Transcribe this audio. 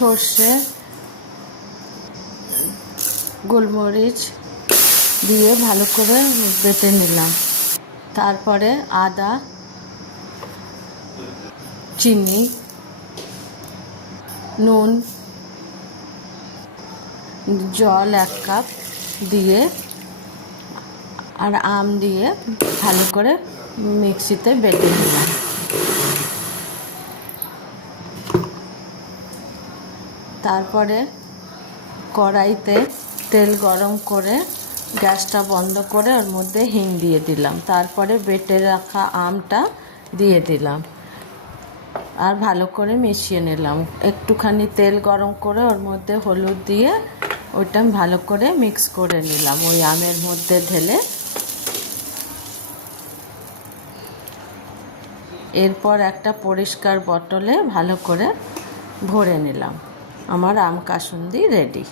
সর্ষে, গোলমরিচ দিয়ে ভালো করে বেটে নিলাম। তারপরে আদা, চিনি, নুন, জল 1 কাপ দিয়ে আর আম দিয়ে ভালো করে মিক্সিতে বেটে নিলাম। তারপরে কড়াইতে তেল গরম করে গ্যাসটা বন্ধ করে ওর মধ্যে হিং দিয়ে দিলাম। তারপরে বেটে রাখা আমটা দিয়ে দিলাম আর ভালো করে মিশিয়ে নিলাম। একটুখানি তেল গরম করে ওর মধ্যে হলুদ দিয়ে ওইটা ভালো করে মিক্স করে নিলাম ওই আমের মধ্যে ঢেলে। এরপর একটা পরিষ্কার বোতলে ভালো করে ভরে নিলাম। আমার আম কাসুন্দি রেডি।